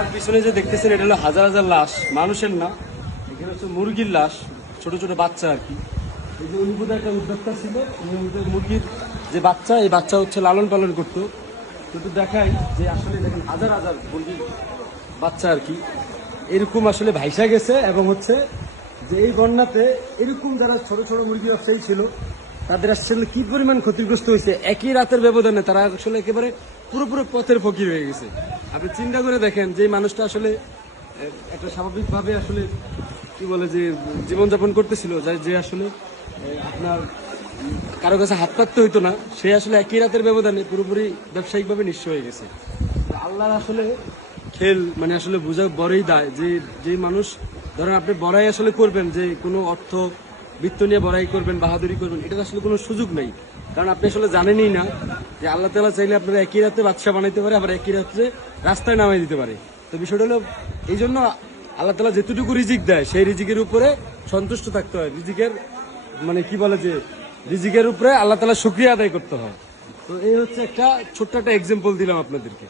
আর পিছনে যে দেখতেছেন এটা হলো হাজার হাজার লাশ, মানুষের না, এখানে হচ্ছে মুরগির লাশ, ছোট ছোট বাচ্চা আর কি। এই যে উনি বোধহয় একটা উদ্যোক্তা ছিল, উনি ওদের মুরগির যে বাচ্চা, এই বাচ্চা হচ্ছে লালন পালন করতো। কিন্তু দেখাই যে আসলে দেখেন হাজার হাজার মুরগির বাচ্চা আর কি এরকম আসলে ভাইসা গেছে। এবং হচ্ছে যে এই বন্যাতে এরকম যারা ছোট ছোট মুরগি ব্যবসায়ী ছিল তাদের আসলে কি পরিমাণ ক্ষতিগ্রস্ত হয়েছে একই রাতের ব্যবধানে, তারা আসলে একেবারে পুরোপুরি পথের ফকির হয়ে গেছে। আপনি চিন্তা করে দেখেন যে এই মানুষটা আসলে একটা স্বাভাবিকভাবে আসলে কি বলে যে জীবনযাপন করতেছিল, যে আসলে আপনার কারো কাছে হাত পাততে হইতো না, সে আসলে একই রাতের ব্যবধানে পুরোপুরি ব্যবসায়িকভাবে নিঃস্ব হয়ে গেছে। আল্লাহর আসলে খেল মানে আসলে বোঝা বড়ই দায় যে যে মানুষ ধরেন আপনি বড়াই আসলে করবেন, যে কোনো অর্থ বৃত্ত নিয়ে বড়াই করবেন, বাহাদুরি করবেন, এটার আসলে কোনো সুযোগ নেই। কারণ আপনি আসলে জানেনই না যে আল্লাহ তাআলা চাইলে আপনারা একই রাতে বাদশা বানাইতে পারে, আবার একই রাত্রে রাস্তায় নামাই দিতে পারে। তো বিষয়টা হলো এই জন্য আল্লাহ তাআলা যেটুকু রিজিক দেয় সেই রিজিকের উপরে সন্তুষ্ট থাকতে হয়। রিজিকের মানে কি বলে যে রিজিকের উপরে আল্লাহ তাআলা শুকরিয়া আদায় করতে হয়। তো এই হচ্ছে একটা ছোট্ট একটা এক্সাম্পল দিলাম আপনাদেরকে।